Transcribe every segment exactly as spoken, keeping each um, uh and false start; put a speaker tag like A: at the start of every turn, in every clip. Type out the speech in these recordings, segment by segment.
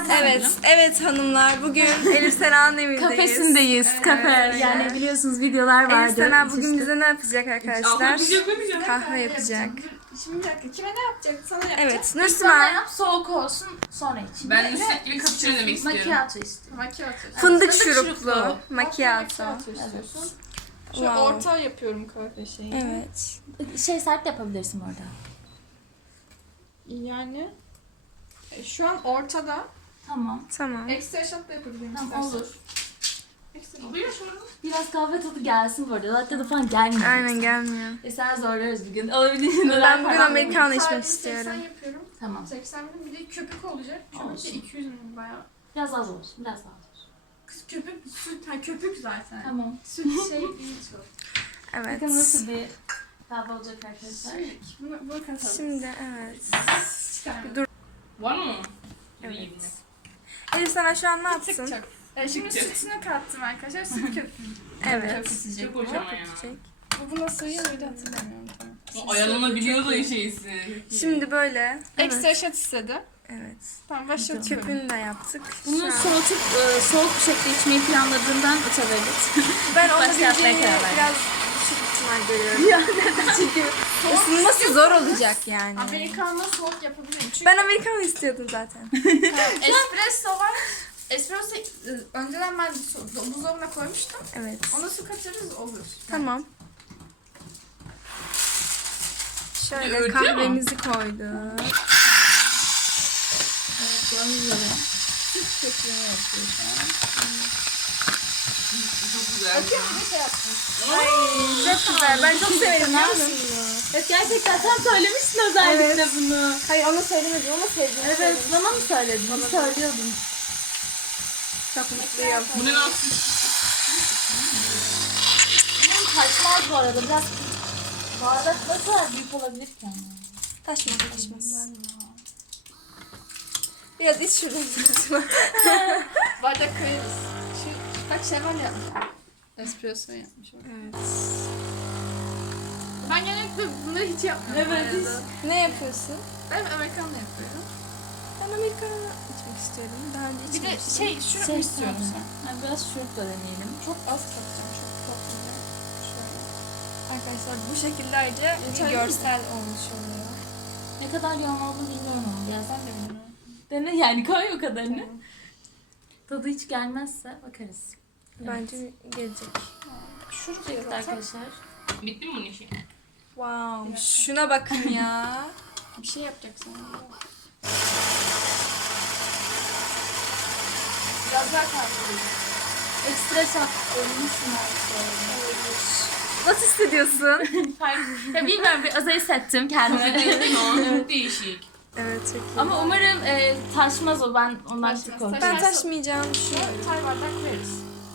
A: Evet, evet hanımlar. Bugün Elif Sena'nın evindeyiz.
B: Kafesindeyiz.
A: Evet,
B: Kafe.
A: evet.
B: Yani biliyorsunuz videolar vardı.
A: Elif Sena bugün
B: İşte.
A: bize ne yapacak arkadaşlar? Kahve yapacak.
C: Şimdi bir dakika, kime ne yapacak? Sana yapacak.
A: Evet,
B: Bana
A: Nursiman
B: yap, soğuk olsun, sonra iç.
D: Ben Nusret gibi cappuccino demek istiyorum.
B: Macchiato istiyorum.
C: Macchiato.
A: fındık
B: fındık
A: şuruplu
B: şuruplu.
A: macchiato.
C: istiyorsun. Şu
A: Wow.
C: orta yapıyorum kahve şeyi.
A: Evet.
B: Şey sert de yapabilirsin orada.
C: Yani e, şu an ortada.
B: Tamam.
A: Tamam.
C: Ekstra shot da yapabilirim
B: Tamam
C: istersen.
B: olur.
C: Ekstra
D: Oluyor şunu.
B: Biraz kahve tadı gelsin bu arada. Latte de falan gelmiyor.
A: Aynen gelmiyor.
B: E sen zorlarız bugün. Alabildiğinde
A: Ben bugün
B: falan.
A: Americano içmek
C: Sadece
A: istiyorum.
C: seksen yapıyorum.
B: Tamam.
C: seksen milim bir de köpük olacak. Köpük de
B: Olsun.
C: iki yüz milim bayağı.
B: Biraz az olsun. Biraz daha olsun.
C: Kız köpük, süt, ha köpük zaten.
B: Tamam.
C: Süt şey değil çok.
A: Evet.
B: Bakın nasıl bir kahve olacak arkadaşlar.
C: Süt. Bunu, bunu katalım.
A: Şimdi evet.
C: Çıkardım.
A: Dur.
D: Var mı?
A: Evet. Elif Sena şu an ne
C: Tık
A: yapsın?
C: çok. E, şimdi
D: Tık tık.
C: sütünü kattım arkadaşlar. Süt köpüğü.
A: Evet.
D: Çok hoş ama ya.
A: Çek.
C: Bu buna sayıyor muydu hatırlamıyorum. Tamam.
D: O ayarlanabiliyordu ya şeysi.
A: Şimdi böyle.
C: Ekstra shot istedi.
A: Evet.
C: Tamam başlatıyorum.
A: Köpüğünü de yaptık.
B: Bunu
A: Şu an-
B: soğutup e, soğuk bir şekilde içmeyi planladığından uçabiliriz.
A: Ben
B: Başka
A: olabileceğini
B: yapmaya karar verdim.
A: biraz düşük ihtimal görüyorum. Çünkü ısınması zor olacak yani.
C: Amerikanla soğuk yapabilirim. Çünkü
A: Ben Americano istiyordum zaten.
C: espresso var. Espresso e, önceden ben su- buzdolabına koymuştum.
A: Evet.
C: Ona su katarız olur.
A: Tamam. Şöyle
D: Öğütüyor mu?
A: kahvemizi koyduk.
B: Evet, gördüğünüz üzere.
C: Süt köpüğünü yapıyor şu an.
D: Çok güzel.
C: Bakıyorum bir de şey yaptım.
A: Ay çok güzel. Ben çok severim biliyor musun?
B: Evet gerçekten sen söylemiştin özellikle bunu.
A: Hayır onu söylemedim ama sevdim.
B: Evet bana mı söyledin? Söylüyordun.
A: Çok mutluyum.
D: Bu ne nasıl?
B: Bunun taşmaz bu arada biraz bardak ne kadar büyük olabilir ki ama.
A: Taşmaz taşmaz. Biraz iç şuradan.
C: Bardak koyarız. Şu, bak şeval yapmış. Espresso yapmış.
A: Evet.
C: Ben genellikle bunları hiç yapmıyorum.
B: Evet,
C: bu arada.
A: Ne yapıyorsun?
C: Ben Amerikanla yapıyorum.
A: Ben Americano içmek istiyorum. Daha önce
C: Bir de
A: içmemiştim.
C: şey şurup
B: Şey
C: istiyorum
B: istiyorum
C: sen.
B: Yani biraz şurup da deneyelim.
C: Çok az katacağım. Çok katmayacağım. Şöyle.
A: Arkadaşlar bu şekilde ayrıca bir
C: Yeterli mi?
A: görsel olmuş oluyor.
B: Ne kadar yoğun olduğunu bilmiyorum ama biraz.
C: Ben de biliyorum.
B: Dene yani koy o kadarını. Tadı hiç gelmezse bakarız.
A: Bence gelecek.
C: Şurup
B: Evet
C: yapalım.
B: arkadaşlar.
D: Bitti mi bunun işi?
A: Wow. Şuna bakın ya.
C: Bir şey yapacaksın.
B: Biraz daha kahve. Ekstra şap ölmüşsün
A: Nasıl hissediyorsun?
B: Ya bilmiyorum bir özel hissettim kendimi.
D: Değil mi o? Çok değişik.
A: Evet çok iyi.
B: Ama umarım e, taşmaz o, ben ondan
C: Taşmaz,
B: çok korkuyorum.
A: Ben taşmayacağım düşünüyorum.
C: Tay bardak koyarız.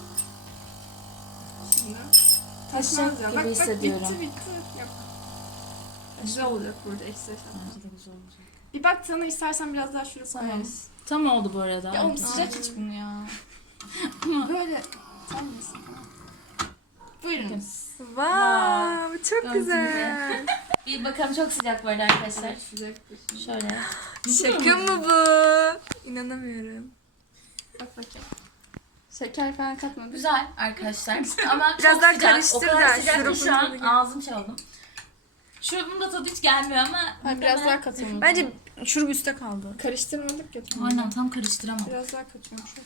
C: Şimdi.
B: Taşacak
C: ya.
B: gibi
C: Bak, bak,
B: hissediyorum.
C: bitti bitti. Yap. Güzel olacak burada ekstra shot.
B: Bence de güzel olacak.
C: Bir bak tadına istersen biraz daha şurup
B: Tamam.
C: koyarız.
B: Tam oldu bu arada.
C: Ya oğlum sıcak hiç bunu ya. Böyle. Sen misin? Buyurun.
A: Wow, çok
B: Gördüğünüz
A: güzel.
B: Bir bakalım, çok sıcak bu arada arkadaşlar.
C: Sıcaktır şimdi.
B: Şöyle.
A: Şaka mı bu? İnanamıyorum.
C: Bak bakayım. Şeker falan katmadım.
B: Güzel arkadaşlar. Ama
A: Biraz
B: çok
A: daha
B: sıcak.
A: karıştır
B: O kadar
A: da
B: sıcak ki
A: şurubun
B: şu an
A: tadı gel-
B: ağzım şey oldum. Şurubun da tadı hiç gelmiyor ama
C: Ha, biraz daha katıyorum.
A: Bence şurup üstte kaldı.
C: Karıştırmadık ya.
B: aynen tam karıştıramam.
C: Biraz daha katıyorum şu.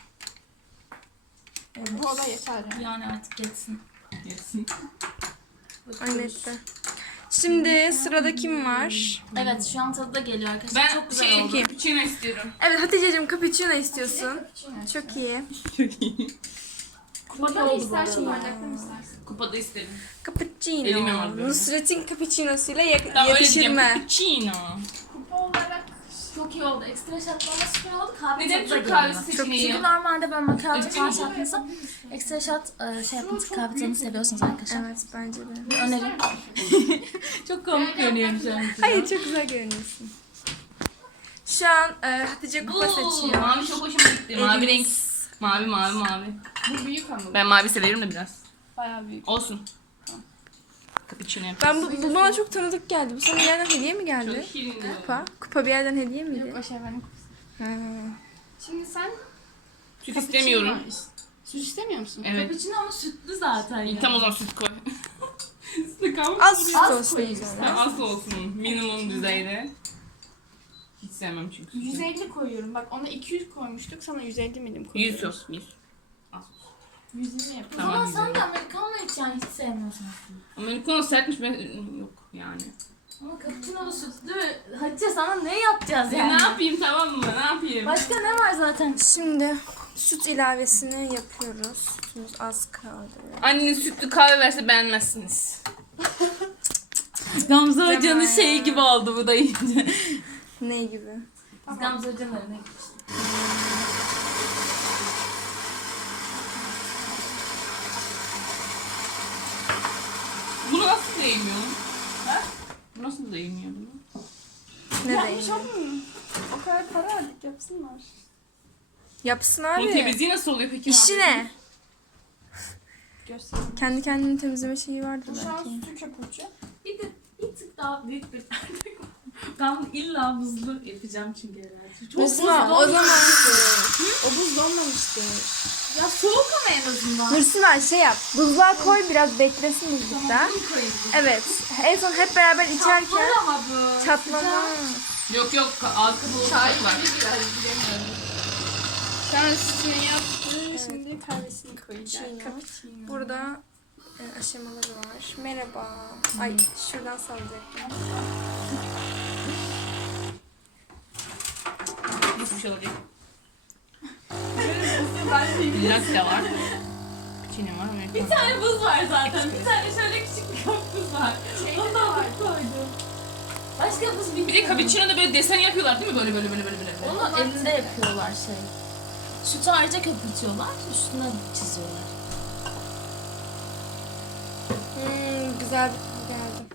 C: Bu olay yeter yani.
B: Yani artık geçsin.
D: Yesin.
A: Aynen. Şimdi sırada kim var?
B: Evet şu an tadı da geliyor arkadaşlar.
D: Ben
B: çok güzel
D: şey,
B: oldu.
D: cappuccino istiyorum.
A: Evet Hatice'cim cappuccino istiyorsun. Çok iyi.
B: Kupa
C: Bana
B: oldu bu
C: istersen
B: arada.
C: bardakla mı istersin?
D: Kupada isterim.
A: Cappuccino.
D: Elime var böyle.
A: Nusret'in cappuccino'suyla ya-
D: Tamam öyle
A: yakışır
D: diyeceğim.
A: mı?
D: Cappuccino.
C: Kupa olarak
B: Çok iyi oldu. Ekstra şatlama süper oldu. Kahve
D: Neden
B: tadı da
D: Türk
B: geliyor.
D: kahvesi seçeneği
B: Çünkü
D: yok?
B: normalde böyle macchiato
D: Evet.
B: falan şey yaptığınızda ekstra shot e, şey yapın, kahve tadını seviyorsunuz arkadaşlar.
A: Evet bence de.
B: Önerim. Çok komik görünüyorum şu an.
A: Hayır çok güzel görünüyorsun. Şu an e, Hatice kupa
D: Bu
A: seçiyor.
D: mavi çok hoşuma gitti. Mavi renk. Mavi mavi mavi.
C: bu büyük ama.
D: Ben mavi severim de biraz.
C: Bayağı büyük.
D: Olsun. Cappuccino yap.
A: Ben bu, bu bana çok tanıdık geldi. Bu sana bir yerden hediye mi geldi?
D: Çok şirin.
A: Kupa. Kupa bir yerden hediye miydi?
C: Yok o şey benim.
A: Ha.
C: Şimdi sen
D: Süt istemiyorum.
C: cappuccino is- Süt istemiyor musun?
D: Evet.
B: Cappuccino ama sütlü zaten ya.
D: Tamam o zaman süt koy. Süt kalmış.
A: Az süt
B: Az
A: olsun.
B: koyayım
A: güzel.
B: istersen.
D: Az olsun. Minimum düzeyde. Hiç sevmem çünkü.
C: yüz elli koyuyorum. Bak ona iki yüz koymuştuk. Sana yüz elli milim koyuyorum.
D: Yüz yok. Yüz. Az.
C: yüz yirmi yapıyorum.
B: O
D: Tamam,
B: zaman
D: güzel.
B: sen de Amerikanla içen hiç sevmiyorsun aslında.
D: Amerikano sertmiş ben yok yani.
B: Ama cappuccino'da sütlü. Hatice sana ne yapacağız
D: Ya
B: yani?
D: ne yapayım tamam mı? Ne yapayım?
B: Başka ne var zaten?
A: Şimdi süt ilavesini yapıyoruz. Sütümüz az kaldı.
D: Annenin sütlü kahve verse beğenmezsiniz.
B: Gamze
A: Hocanın
B: Hoca'nın
A: ya.
B: şeyi gibi oldu bu da iyice.
A: Ne gibi?
B: Biz Gamze Hoca'nın önüne gitmiştik.
D: Bunu nasıl değmiyorsun? Ha? Bu nasıl değmiyor bunu?
A: Ne
C: Yapmış
A: değil?
C: oğlum. O kadar para verdik yapsınlar.
A: Yapsın
D: Bunun
A: abi.
D: temizliği nasıl oluyor peki?
A: İşi ne?
C: Göstereyim.
A: Kendi kendini temizleme şeyi vardır
C: Bu şu an
A: belki.
C: sütün köpürtü.
B: Bir de bir tık daha büyük bir Ben illa buzlu yapacağım çünkü herhalde. Çok
A: Nursima o zaman o buz donmamıştır.
B: Ya soğuk ama en azından.
A: Nursima şey yap. Buzluğa koy biraz beklesin buzlukta. Evet. En son hep beraber içerken
B: Çatlar ama bu.
A: çatlama.
D: Yok yok ağız kapalı olacak var.
C: Sen sütünü yaptı. Şimdi kahvesini koyacak.
A: Cappuccino.
C: Cappuccino.
A: Burada e, aşamaları var. Merhaba. Ay şuradan sallayacaktım.
D: Hiçbir şey olacak.
C: Ben
D: Latte var. Cappuccino var. Americano.
B: Bir tane buz var zaten. Bir tane şöyle küçük bir kap buz var. Onu da var koydum. Başka buz bir
D: Bir de cappuccino'da böyle desen yapıyorlar değil mi? Böyle böyle böyle böyle böyle.
B: Onu elinde yapıyorlar şey. Sütü ayrıca köpürtüyorlar, üstüne çiziyorlar.
A: Hmm, güzel bir tadı geldi.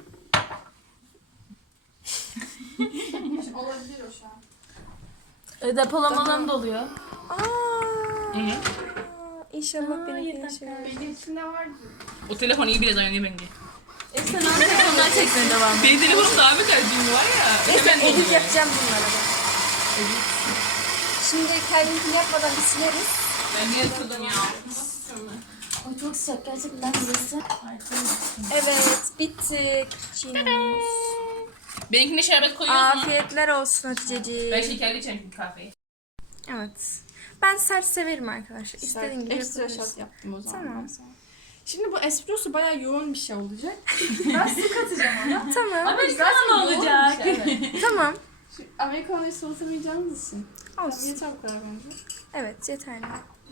C: olabilir o şu an.
B: E, depolamadan
A: Daha-
B: doluyor.
A: Aa,
D: Hı.
A: İnşallah
B: Aa,
A: benimki
B: yeter.
A: şey olur.
C: Benim içinde vardı.
D: O telefon iyi bile dayanıyor bence.
B: E sen hangi telefondan çekmeye devam et?
D: Benim telefonum daha beter çünkü var ya.
A: Neyse
D: Hemen
A: edit
D: doluyor.
A: yapacağım bunlara da. Şimdi kendiminkini yapmadan bir sileriz.
D: Ben niye ısırdım ya?
B: Ay çok sıcak gerçekten burası.
A: Evet bitti. Cappuccino'muz.
D: Benimkine şerbet koyuyorsun.
A: Afiyetler olsun
D: Ben
A: Hatice'ciğim.
D: şekerli içerim çünkü kahveyi.
A: Evet. Ben sert severim arkadaşlar. İstediğim gibi
C: Ekstra
A: yapabiliriz.
C: shot yaptım o zaman.
A: Tamam.
C: ben sana. Şimdi bu espresso bayağı yoğun bir şey olacak. Ben su katacağım ona.
A: Tamam.
B: Amerikan olacak.
C: Yoğun bir şey, evet.
A: Tamam.
C: Şu Amerikano'yu soğutamayacağımız için. Tamam,
A: Olsun.
C: yeter bu kadar bence.
A: Evet yeterli.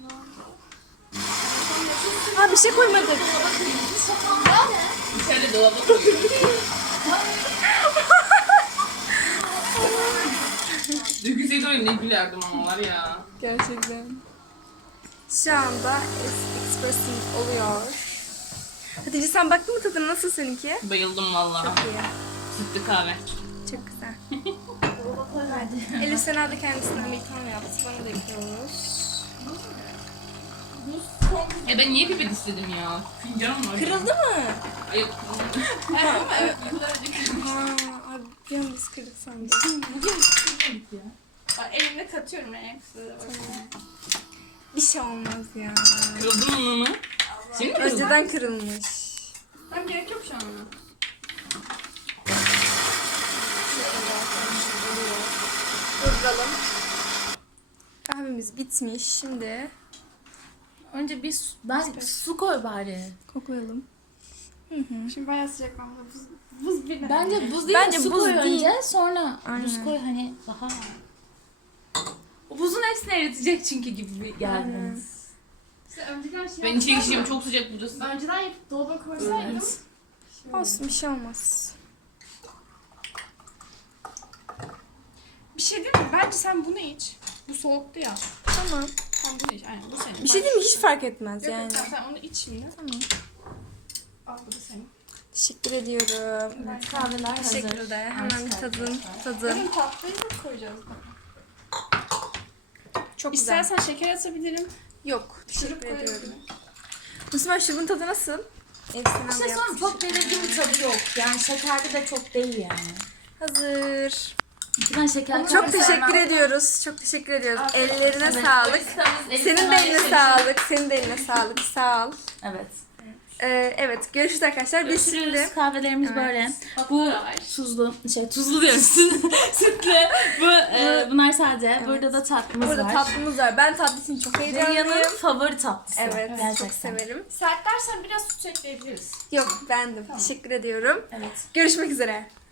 A: Ha bir şey koymadık.
D: İçeride dolaba koyuyorum. Dökülseydi oraya ne gülerdim ama var ya.
A: Gerçekten. Şu anda es- espresso oluyor. Hatice sen baktın mı tadına nasıl seninki?
D: Bayıldım vallahi.
A: Çok iyi.
D: Sütlü kahve.
A: Çok güzel. Elif Sena da kendisine americano yaptı. Bana da yapıyoruz.
D: Ya ben niye pipet istedim ya? Fincanım var.
A: Kırıldı mı?
D: Ay, yok.
C: Evet.
A: Aa, abi bir an biz kırdık sandım.
C: Bak elimde katıyorum en kısa bak.
A: Bir şey olmaz ya.
D: Kırıldı mı mı? Senin mi kırıldı?
A: Önceden kırılmış.
C: Tamam gerek yok şu an ona.
A: Durduralım. Kahvemiz bitmiş. Şimdi
B: Önce bir su, ben su koy bari.
A: koklayalım.
C: Şimdi bayağı sıcak bana buz, buz bir
B: Bence buz değil
A: Bence
B: de su
A: buz
B: koy
A: değil.
B: önce sonra
A: Aynen.
B: buz koy hani daha. O buzun hepsini eritecek çünkü gibi bir geldiniz.
C: İşte önceden şey
D: Ben içeri geçeceğim çok sıcak burası.
C: Önceden yapıp dolaba koysaydım.
A: Olsun bir şey olmaz.
C: Bir şey değil mi? Bence sen bunu iç. Bu soğuktu ya.
A: Tamam.
C: Sen bunu iç. Aynen bu senin.
A: Bir şey değil mi? Hiç fark etmez
C: Yok,
A: yani.
C: yok, tamam, sen onu iç şimdi.
A: Tamam.
C: Al bu da senin.
A: Teşekkür ediyorum.
C: Ben
B: Kahveler hazır.
A: Teşekkürler. Hemen bir tadım. Tadım.
C: Benim tatlıyı da koyacağız.
A: Çok güzel.
C: İstersen şeker atabilirim.
A: Yok. Teşekkür
C: Şurup
A: ediyorum.
C: koyabilirim.
A: Müslüman şurubun tadı nasıl?
B: Bir şey söyleyeyim çok belirgin bir tadı yok. Yani şekerli de çok değil yani.
A: Hazır.
B: İçinden şeker
A: Çok
B: koyarsan-
A: teşekkür ediyoruz. Çok teşekkür ediyoruz. Ellerine
B: Evet,
A: sağlık.
B: barista'mız Elif
A: Senin de
B: Sanayi
A: eline
B: Şefi.
A: sağlık. Senin de eline sağlık. Sağ ol.
B: Evet.
A: Ee, evet görüşürüz arkadaşlar. Biz
B: Görüşürüz.
A: şimdi
B: Kahvelerimiz
A: Evet.
B: böyle. Bu tuzlu, şey tuzlu diyorum. Sütlü. Bu e, bunlar sadece. Burada da tatlımız
A: burada
B: var.
A: tatlımız var. Ben tatlı için çok heyecanlıyım.
B: Rüyanın favori tatlısı.
A: Evet,
B: Gerçekten.
A: çok severim.
C: Sert dersen biraz süt ekleyebiliriz.
A: Yok bendim. Teşekkür ediyorum.
B: Evet.
A: Görüşmek üzere.